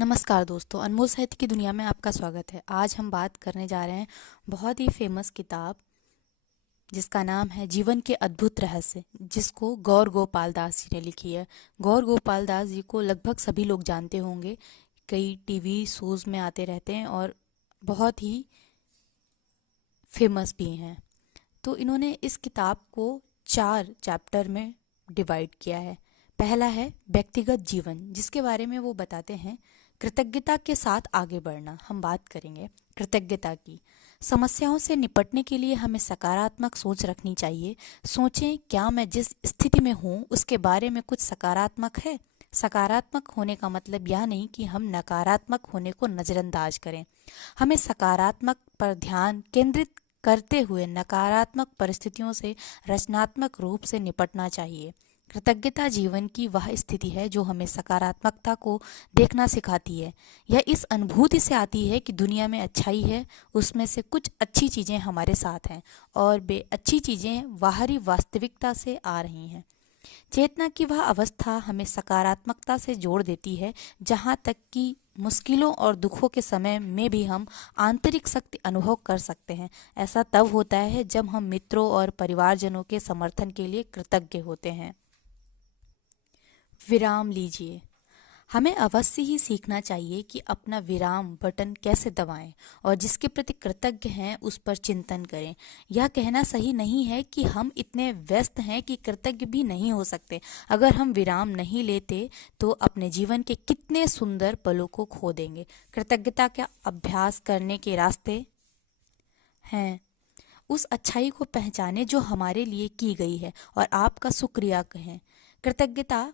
नमस्कार दोस्तों, अनमोल साहित्य की दुनिया में आपका स्वागत है। आज हम बात करने जा रहे हैं बहुत ही फेमस किताब जिसका नाम है जीवन के अद्भुत रहस्य, जिसको गौर गोपाल दास जी ने लिखी है। गौर गोपाल दास जी को लगभग सभी लोग जानते होंगे, कई टीवी शोज में आते रहते हैं और बहुत ही फेमस भी हैं। तो इन्होंने इस किताब को 4 चैप्टर में डिवाइड किया है। पहला है व्यक्तिगत जीवन, जिसके बारे में वो बताते हैं कृतज्ञता के साथ आगे बढ़ना। हम बात करेंगे कृतज्ञता की। समस्याओं से निपटने के लिए हमें सकारात्मक सोच रखनी चाहिए। सोचें, क्या मैं जिस स्थिति में हूँ उसके बारे में कुछ सकारात्मक है। सकारात्मक होने का मतलब यह नहीं कि हम नकारात्मक होने को नज़रअंदाज करें। हमें सकारात्मक पर ध्यान केंद्रित करते हुए नकारात्मक परिस्थितियों से रचनात्मक रूप से निपटना चाहिए। कृतज्ञता जीवन की वह स्थिति है जो हमें सकारात्मकता को देखना सिखाती है। यह इस अनुभूति से आती है कि दुनिया में अच्छाई है, उसमें से कुछ अच्छी चीज़ें हमारे साथ हैं और वे अच्छी चीज़ें बाहरी वास्तविकता से आ रही हैं। चेतना की वह अवस्था हमें सकारात्मकता से जोड़ देती है, जहाँ तक कि मुश्किलों और दुखों के समय में भी हम आंतरिक शक्ति अनुभव कर सकते हैं। ऐसा तब होता है जब हम मित्रों और परिवारजनों के समर्थन के लिए कृतज्ञ होते हैं। विराम लीजिए। हमें अवश्य ही सीखना चाहिए कि अपना विराम बटन कैसे दबाएं और जिसके प्रति कृतज्ञ हैं उस पर चिंतन करें। यह कहना सही नहीं है कि हम इतने व्यस्त हैं कि कृतज्ञ भी नहीं हो सकते। अगर हम विराम नहीं लेते तो अपने जीवन के कितने सुंदर पलों को खो देंगे। कृतज्ञता का अभ्यास करने के रास्ते हैं उस अच्छाई को पहचाने जो हमारे लिए की गई है और आपका शुक्रिया कहें। कृतज्ञता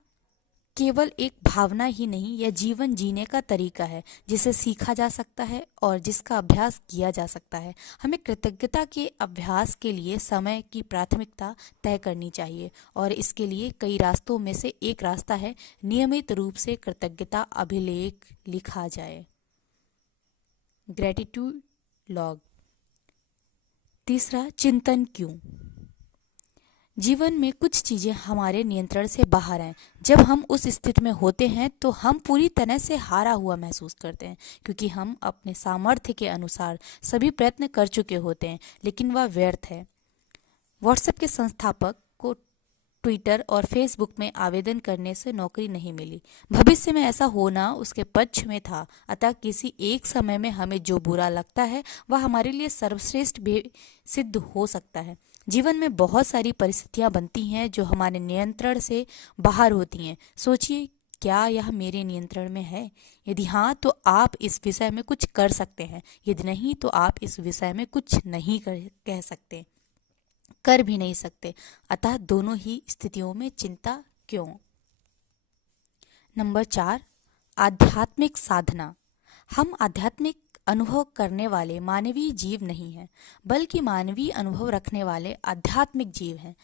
केवल एक भावना ही नहीं, यह जीवन जीने का तरीका है जिसे सीखा जा सकता है और जिसका अभ्यास किया जा सकता है। हमें कृतज्ञता के अभ्यास के लिए समय की प्राथमिकता तय करनी चाहिए और इसके लिए कई रास्तों में से एक रास्ता है नियमित रूप से कृतज्ञता अभिलेख लिखा जाए। Gratitude log. तीसरा, चिंतन क्यों। जीवन में कुछ चीज़ें हमारे नियंत्रण से बाहर हैं। जब हम उस स्थिति में होते हैं तो हम पूरी तरह से हारा हुआ महसूस करते हैं, क्योंकि हम अपने सामर्थ्य के अनुसार सभी प्रयत्न कर चुके होते हैं, लेकिन वह व्यर्थ है। व्हाट्सएप के संस्थापक को ट्विटर और फेसबुक में आवेदन करने से नौकरी नहीं मिली। भविष्य में ऐसा होना उसके पक्ष में था। अतः किसी एक समय में हमें जो बुरा लगता है वह हमारे लिए सर्वश्रेष्ठ भी सिद्ध हो सकता है। जीवन में बहुत सारी परिस्थितियां बनती हैं जो हमारे नियंत्रण से बाहर होती हैं। सोचिए, क्या यह मेरे नियंत्रण में है? यदि हाँ, तो आप इस विषय में कुछ कर सकते हैं। यदि नहीं, तो आप इस विषय में कुछ नहीं कह सकते, कर भी नहीं सकते। अतः दोनों ही स्थितियों में चिंता क्यों। नंबर 4, आध्यात्मिक साधना। हम आध्यात्मिक अनुभव करने वाले मानवीय जीव नहीं हैं, बल्कि मानवीय अनुभव रखने वाले आध्यात्मिक जीव हैं।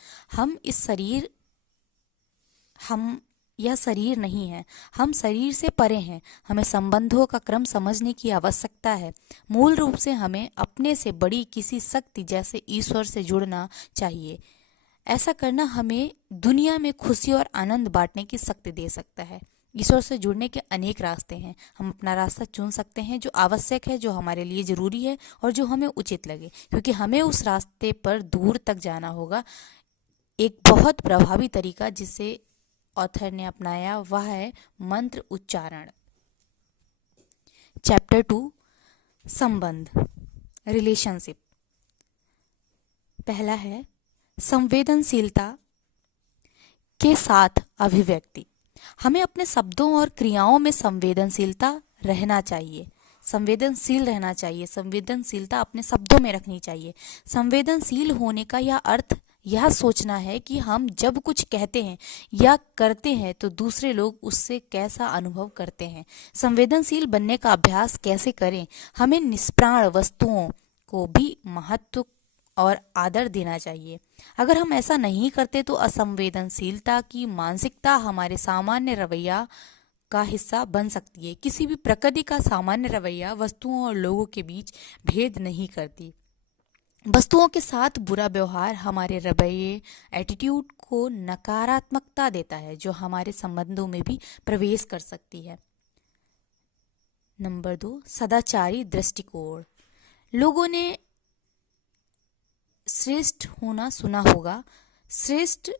हम यह शरीर नहीं है, हम शरीर से परे हैं। हमें संबंधों का क्रम समझने की आवश्यकता है। मूल रूप से हमें अपने से बड़ी किसी शक्ति जैसे ईश्वर से जुड़ना चाहिए। ऐसा करना हमें दुनिया में खुशी और आनंद बांटने की शक्ति दे सकता है। ईश्वर से जुड़ने के अनेक रास्ते हैं। हम अपना रास्ता चुन सकते हैं जो आवश्यक है, जो हमारे लिए जरूरी है और जो हमें उचित लगे, क्योंकि हमें उस रास्ते पर दूर तक जाना होगा। एक बहुत प्रभावी तरीका जिसे ऑथर ने अपनाया वह है मंत्र उच्चारण। चैप्टर 2, संबंध, रिलेशनशिप। पहला है संवेदनशीलता के साथ अभिव्यक्ति। हमें अपने शब्दों और क्रियाओं में संवेदनशीलता रहना चाहिए। संवेदनशील रहना चाहिए। संवेदनशीलता अपने शब्दों में रखनी चाहिए। संवेदनशील होने का यह अर्थ यह सोचना है कि हम जब कुछ कहते हैं या करते हैं तो दूसरे लोग उससे कैसा अनुभव करते हैं। संवेदनशील बनने का अभ्यास कैसे करें। हमें निष्प्राण वस्तुओं को भी महत्व और आदर देना चाहिए। अगर हम ऐसा नहीं करते तो असंवेदनशीलता की मानसिकता हमारे सामान्य रवैया का हिस्सा बन सकती है। किसी भी प्रकृति का सामान्य रवैया वस्तुओं और लोगों के बीच भेद नहीं करती। वस्तुओं के साथ बुरा व्यवहार हमारे रवैये, एटीट्यूड को नकारात्मकता देता है, जो हमारे संबंधों में भी प्रवेश कर सकती है। नंबर 2, सदाचारी दृष्टिकोण। लोगों ने श्रेष्ठ होना सुना होगा, श्रेष्ठ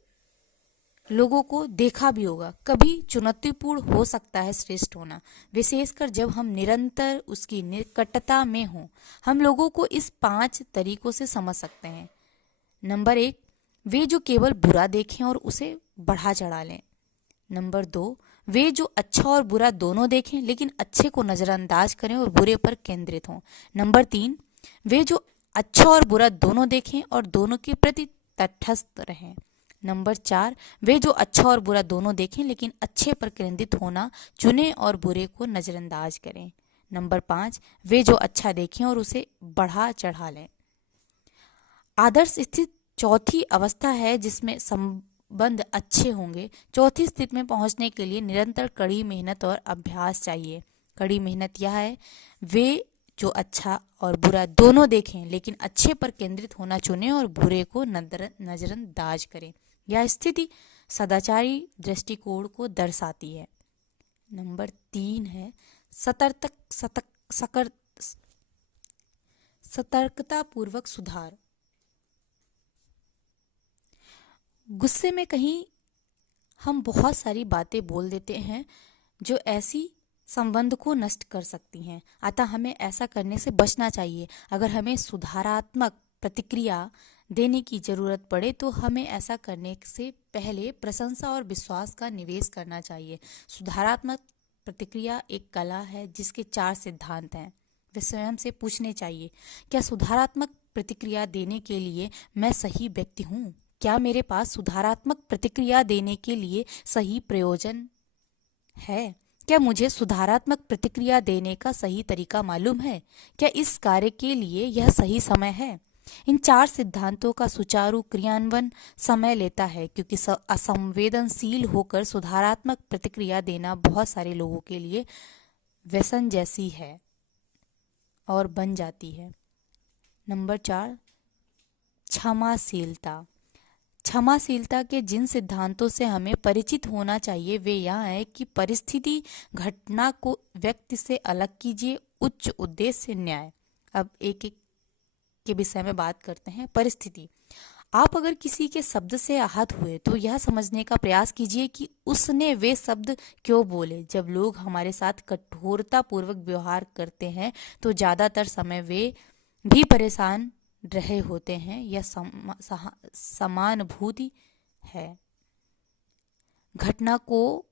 लोगों को देखा भी होगा। कभी चुनौतीपूर्ण हो सकता है श्रेष्ठ होना, विशेषकर जब हम निरंतर उसकी निकटता में हों। हम लोगों को इस 5 तरीकों से समझ सकते हैं। नंबर 1, वे जो केवल बुरा देखें और उसे बढ़ा चढ़ा लें। नंबर 2, वे जो अच्छा और बुरा दोनों देखें लेकिन अच्छे को नजरअंदाज करें और बुरे पर केंद्रित हों। नंबर 3, वे जो अच्छा और बुरा दोनों देखें और दोनों के प्रति तटस्थ रहें। नंबर 4, वे जो अच्छा और बुरा दोनों देखें लेकिन अच्छे पर केंद्रित होना चुनें और बुरे को नजरअंदाज करें। नंबर 5, वे जो अच्छा देखें और उसे बढ़ा चढ़ा लें। आदर्श स्थिति चौथी अवस्था है जिसमें संबंध अच्छे होंगे। चौथी स्थिति में पहुंचने के लिए निरंतर कड़ी मेहनत और अभ्यास चाहिए। कड़ी मेहनत यह है, वे जो अच्छा और बुरा दोनों देखें लेकिन अच्छे पर केंद्रित होना चुनें और बुरे को नजरअंदाज करें। यह स्थिति सदाचारी दृष्टिकोण को दर्शाती है। नंबर 3 है सतर्कता पूर्वक सुधार। गुस्से में कहीं हम बहुत सारी बातें बोल देते हैं जो ऐसी संबंध को नष्ट कर सकती हैं, अतः हमें ऐसा करने से बचना चाहिए। अगर हमें सुधारात्मक प्रतिक्रिया देने की जरूरत पड़े तो हमें ऐसा करने से पहले प्रशंसा और विश्वास का निवेश करना चाहिए। सुधारात्मक प्रतिक्रिया एक कला है जिसके 4 सिद्धांत हैं। वे स्वयं से पूछने चाहिए, क्या सुधारात्मक प्रतिक्रिया देने के लिए मैं सही व्यक्ति हूँ? क्या मेरे पास सुधारात्मक प्रतिक्रिया देने के लिए सही प्रयोजन है? क्या मुझे सुधारात्मक प्रतिक्रिया देने का सही तरीका मालूम है? क्या इस कार्य के लिए यह सही समय है? इन 4 सिद्धांतों का सुचारू क्रियान्वयन समय लेता है, क्योंकि असंवेदनशील होकर सुधारात्मक प्रतिक्रिया देना बहुत सारे लोगों के लिए व्यसन जैसी है और बन जाती है। नंबर 4, क्षमाशीलता। क्षमाशीलता के जिन सिद्धांतों से हमें परिचित होना चाहिए वे यह है कि परिस्थिति घटना को व्यक्ति से अलग कीजिए, उच्च उद्देश्य न्याय। अब एक एक के विषय में बात करते हैं। परिस्थिति, आप अगर किसी के शब्द से आहत हुए तो यह समझने का प्रयास कीजिए कि उसने वे शब्द क्यों बोले। जब लोग हमारे साथ कठोरता पूर्वक व्यवहार करते हैं तो ज़्यादातर समय वे भी परेशान रहे होते हैं। यह समानुभूति है। घटना को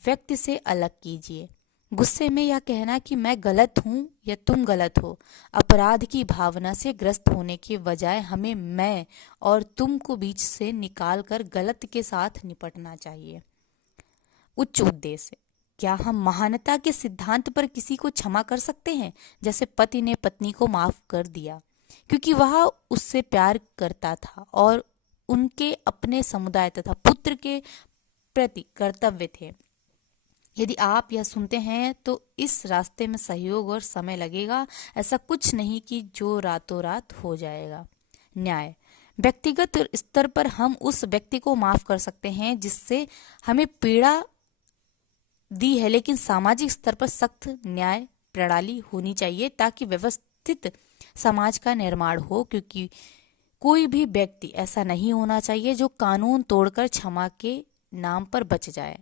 व्यक्ति से अलग कीजिए। गुस्से में यह कहना कि मैं गलत हूँ या तुम गलत हो, अपराध की भावना से ग्रस्त होने के बजाय हमें मैं और तुम को बीच से निकालकर गलत के साथ निपटना चाहिए। उच्च उद्देश्य, क्या हम महानता के सिद्धांत पर किसी को क्षमा कर सकते हैं? जैसे पति ने पत्नी को माफ कर दिया क्योंकि वह उससे प्यार करता था और उनके अपने समुदाय तथा पुत्र के प्रति कर्तव्य थे। यदि आप यह सुनते हैं तो इस रास्ते में सहयोग और समय लगेगा। ऐसा कुछ नहीं कि जो रातों रात हो जाएगा। न्याय, व्यक्तिगत स्तर पर हम उस व्यक्ति को माफ कर सकते हैं जिससे हमें पीड़ा दी है, लेकिन सामाजिक स्तर पर सख्त न्याय प्रणाली होनी चाहिए ताकि व्यवस्थित समाज का निर्माण हो, क्योंकि कोई भी व्यक्ति ऐसा नहीं होना चाहिए जो कानून तोड़कर क्षमा के नाम पर बच जाए।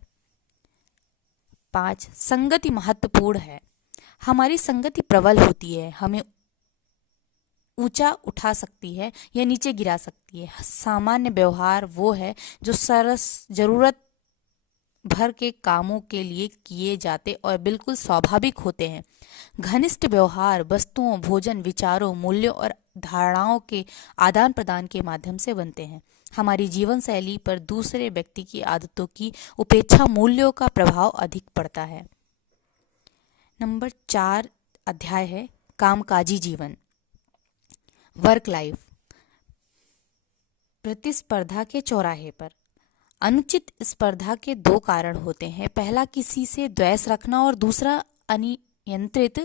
5, संगति महत्वपूर्ण है। हमारी संगति प्रबल होती है, हमें ऊंचा उठा सकती है या नीचे गिरा सकती है। सामान्य व्यवहार वो है जो सरस जरूरत भर के कामों के लिए किए जाते और बिल्कुल स्वाभाविक होते हैं। घनिष्ठ व्यवहार वस्तुओं, भोजन, विचारों, मूल्यों और धारणाओं के आदान प्रदान के माध्यम से बनते हैं। हमारी जीवन शैली पर दूसरे व्यक्ति की आदतों की उपेक्षा मूल्यों का प्रभाव अधिक पड़ता है। नंबर 4 अध्याय है कामकाजी जीवन, वर्क लाइफ। प्रतिस्पर्धा के चौराहे पर। अनुचित स्पर्धा के 2 कारण होते हैं। पहला, किसी से द्वेष रखना और दूसरा अनियंत्रित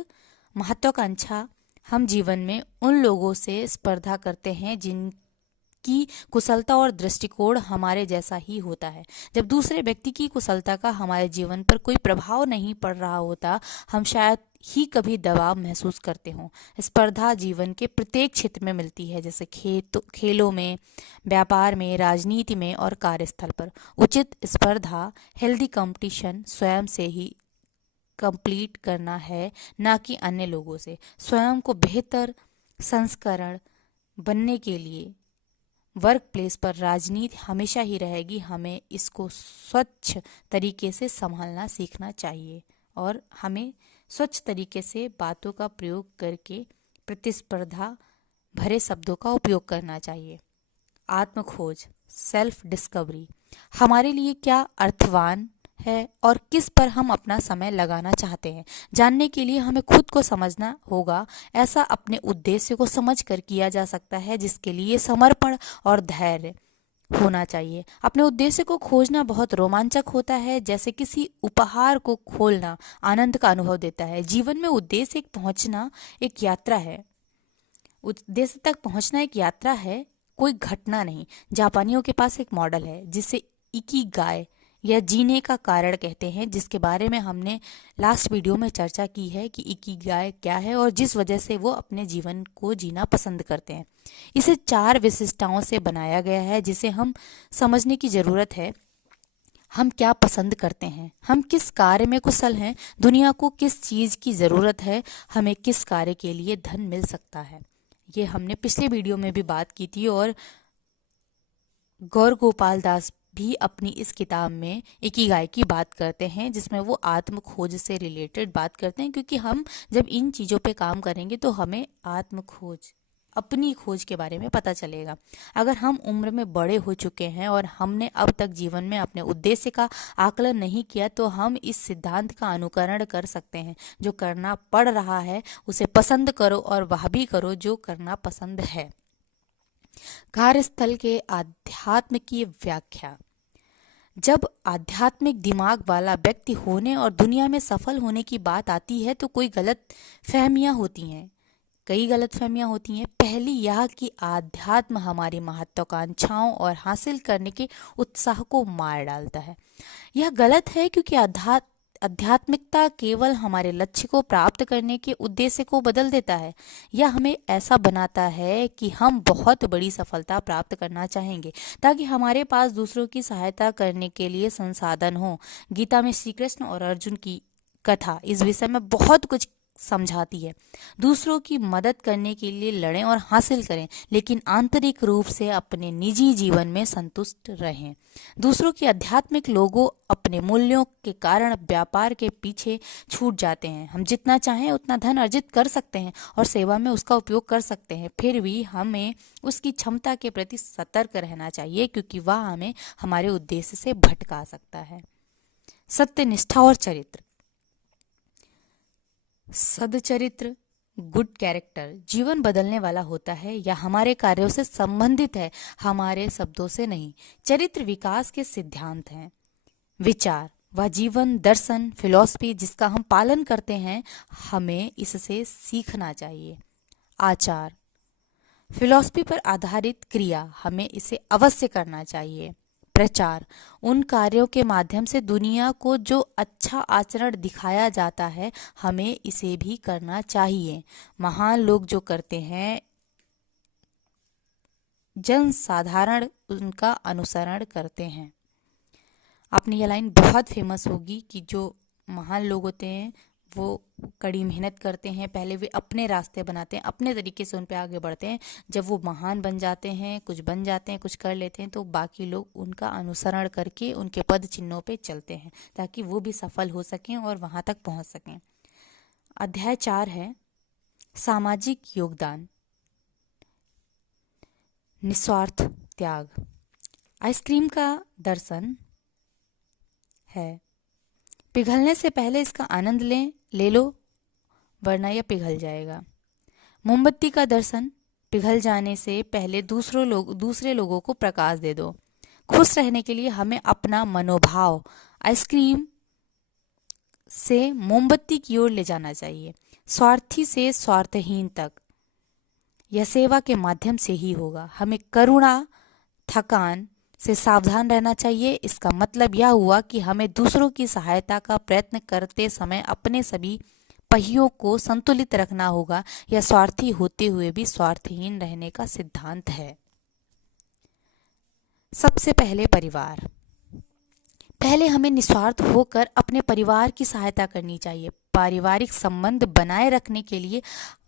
महत्वाकांक्षा। हम जीवन में उन लोगों से स्पर्धा करते हैं जिनकी कुशलता और दृष्टिकोण हमारे जैसा ही होता है। जब दूसरे व्यक्ति की कुशलता का हमारे जीवन पर कोई प्रभाव नहीं पड़ रहा होता, हम शायद ही कभी दबाव महसूस करते हो। स्पर्धा जीवन के प्रत्येक क्षेत्र में मिलती है, जैसे खेलों में, व्यापार में, राजनीति में और कार्यस्थल पर। उचित स्पर्धा, हेल्दी कंपटीशन स्वयं से ही कंप्लीट करना है, ना कि अन्य लोगों से। स्वयं को बेहतर संस्करण बनने के लिए वर्क प्लेस पर राजनीति हमेशा ही रहेगी। हमें इसको स्वच्छ तरीके से संभालना सीखना चाहिए और हमें स्वच्छ तरीके से बातों का प्रयोग करके प्रतिस्पर्धा भरे शब्दों का उपयोग करना चाहिए। आत्मखोज, सेल्फ डिस्कवरी, हमारे लिए क्या अर्थवान है और किस पर हम अपना समय लगाना चाहते हैं, जानने के लिए हमें खुद को समझना होगा। ऐसा अपने उद्देश्य को समझकर किया जा सकता है, जिसके लिए समर्पण और धैर्य होना चाहिए। अपने उद्देश्य को खोजना बहुत रोमांचक होता है, जैसे किसी उपहार को खोलना आनंद का अनुभव देता है। जीवन में उद्देश्य पहुंचना एक यात्रा है। उद्देश्य तक पहुंचना एक यात्रा है, कोई घटना नहीं। जापानियों के पास एक मॉडल है जिसे इकिगाई या जीने का कारण कहते हैं, जिसके बारे में हमने लास्ट वीडियो में चर्चा की है कि इकिगाई क्या है और जिस वजह से वो अपने जीवन को जीना पसंद करते हैं। इसे 4 विशिष्टताओं से बनाया गया है, जिसे हम समझने की ज़रूरत है। हम क्या पसंद करते हैं, हम किस कार्य में कुशल हैं, दुनिया को किस चीज़ की ज़रूरत है, हमें किस कार्य के लिए धन मिल सकता है। ये हमने पिछले वीडियो में भी बात की थी और गौर गोपाल दास भी अपनी इस किताब में इकिगाई की बात करते हैं, जिसमें वो आत्म खोज से रिलेटेड बात करते हैं, क्योंकि हम जब इन चीज़ों पे काम करेंगे तो हमें आत्म खोज, अपनी खोज के बारे में पता चलेगा। अगर हम उम्र में बड़े हो चुके हैं और हमने अब तक जीवन में अपने उद्देश्य का आकलन नहीं किया, तो हम इस सिद्धांत का अनुकरण कर सकते हैं, जो करना पड़ रहा है उसे पसंद करो और वह भी करो जो करना पसंद है। कार्यस्थल के आध्यात्म की व्याख्या। जब आध्यात्मिक दिमाग वाला व्यक्ति होने और दुनिया में सफल होने की बात आती है तो कई गलत फहमियां होती हैं। पहली यह कि आध्यात्म हमारी महत्वाकांक्षाओं और हासिल करने के उत्साह को मार डालता है। यह गलत है, क्योंकि आध्यात्मिकता केवल हमारे लक्ष्य को प्राप्त करने के उद्देश्य को बदल देता है। यह हमें ऐसा बनाता है कि हम बहुत बड़ी सफलता प्राप्त करना चाहेंगे ताकि हमारे पास दूसरों की सहायता करने के लिए संसाधन हो। गीता में श्री कृष्ण और अर्जुन की कथा इस विषय में बहुत कुछ समझाती है। दूसरों की मदद करने के लिए लड़ें और हासिल करें, लेकिन आंतरिक रूप से अपने निजी जीवन में संतुष्ट रहें। दूसरों के आध्यात्मिक लोगों अपने मूल्यों के कारण व्यापार के पीछे छूट जाते हैं। हम जितना चाहें उतना धन अर्जित कर सकते हैं और सेवा में उसका उपयोग कर सकते हैं, फिर भी हमें उसकी क्षमता के प्रति सतर्क रहना चाहिए, क्योंकि वह हमें हमारे उद्देश्य से भटका सकता है। सत्यनिष्ठा और चरित्र। सदचरित्र, गुड कैरेक्टर जीवन बदलने वाला होता है या हमारे कार्यों से संबंधित है, हमारे शब्दों से नहीं। चरित्र विकास के सिद्धांत हैं। विचार व जीवन दर्शन, फिलॉसफी जिसका हम पालन करते हैं, हमें इससे सीखना चाहिए। आचार, फिलॉसफी पर आधारित क्रिया, हमें इसे अवश्य करना चाहिए। प्रचार, उन कार्यों के माध्यम से दुनिया को जो अच्छा आचरण दिखाया जाता है, हमें इसे भी करना चाहिए। महान लोग जो करते हैं, जन साधारण उनका अनुसरण करते हैं। आपने ये लाइन बहुत फेमस होगी कि जो महान लोग होते हैं वो कड़ी मेहनत करते हैं, पहले वे अपने रास्ते बनाते हैं, अपने तरीके से उन पे आगे बढ़ते हैं। जब वो महान बन जाते हैं, कुछ बन जाते हैं, कुछ कर लेते हैं, तो बाकी लोग उनका अनुसरण करके उनके पद चिन्हों पे चलते हैं, ताकि वो भी सफल हो सकें और वहाँ तक पहुँच सकें। अध्याय 4 है सामाजिक योगदान, निस्वार्थ त्याग। आइसक्रीम का दर्शन है, पिघलने से पहले इसका आनंद ले लो, वरना यह पिघल जाएगा। मोमबत्ती का दर्शन, पिघल जाने से पहले दूसरे लोगों को प्रकाश दे दो। खुश रहने के लिए हमें अपना मनोभाव आइसक्रीम से मोमबत्ती की ओर ले जाना चाहिए। स्वार्थी से स्वार्थहीन तक, यह सेवा के माध्यम से ही होगा। हमें करुणा, थकान से सावधान रहना चाहिए। इसका मतलब यह हुआ कि हमें दूसरों की सहायता का प्रयत्न करते समय अपने सभी पहियों को संतुलित रखना होगा। यह स्वार्थी होते हुए भी स्वार्थहीन रहने का सिद्धांत है। सबसे पहले परिवार। पहले हमें निस्वार्थ होकर अपने परिवार की सहायता करनी चाहिए। पारिवारिक संबंध बनाए रखने के लिए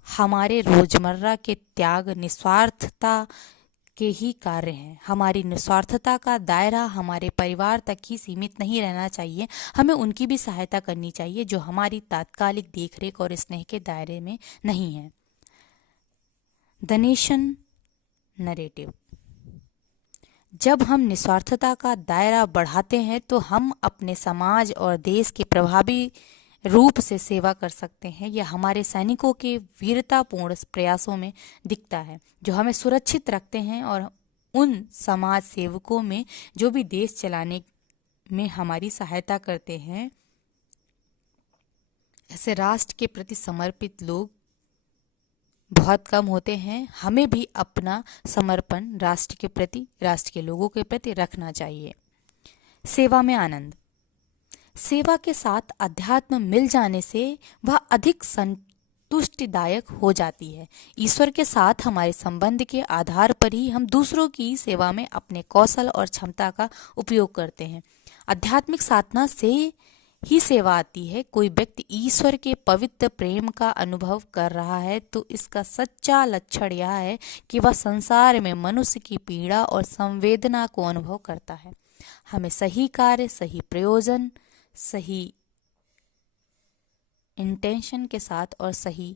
हमारे रोजमर्रा के त्याग निस्वार्थता के ही कार्य हैं। हमारी निस्वार्थता का दायरा हमारे परिवार तक ही सीमित नहीं रहना चाहिए, हमें उनकी भी सहायता करनी चाहिए जो हमारी तात्कालिक देखरेख और स्नेह के दायरे में नहीं है। The nation narrative. जब हम निस्वार्थता का दायरा बढ़ाते हैं तो हम अपने समाज और देश के प्रभावी रूप से सेवा कर सकते हैं। यह हमारे सैनिकों के वीरतापूर्ण प्रयासों में दिखता है जो हमें सुरक्षित रखते हैं, और उन समाज सेवकों में जो भी देश चलाने में हमारी सहायता करते हैं। ऐसे राष्ट्र के प्रति समर्पित लोग बहुत कम होते हैं। हमें भी अपना समर्पण राष्ट्र के प्रति, राष्ट्र के लोगों के प्रति रखना चाहिए। सेवा में आनंद। सेवा के साथ अध्यात्म मिल जाने से वह अधिक संतुष्टिदायक हो जाती है। ईश्वर के साथ हमारे संबंध के आधार पर ही हम दूसरों की सेवा में अपने कौशल और क्षमता का उपयोग करते हैं। आध्यात्मिक साधना से ही सेवा आती है। कोई व्यक्ति ईश्वर के पवित्र प्रेम का अनुभव कर रहा है तो इसका सच्चा लक्षण यह है कि वह संसार में मनुष्य की पीड़ा और संवेदना को अनुभव करता है। हमें सही कार्य, सही प्रयोजन, सही इंटेंशन के साथ और सही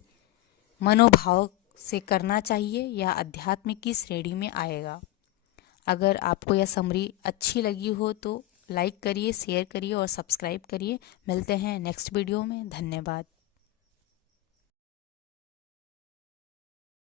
मनोभाव से करना चाहिए। यह आध्यात्मिक की श्रेणी में आएगा। अगर आपको यह समरी अच्छी लगी हो तो लाइक करिए, शेयर करिए और सब्सक्राइब करिए। मिलते हैं नेक्स्ट वीडियो में। धन्यवाद।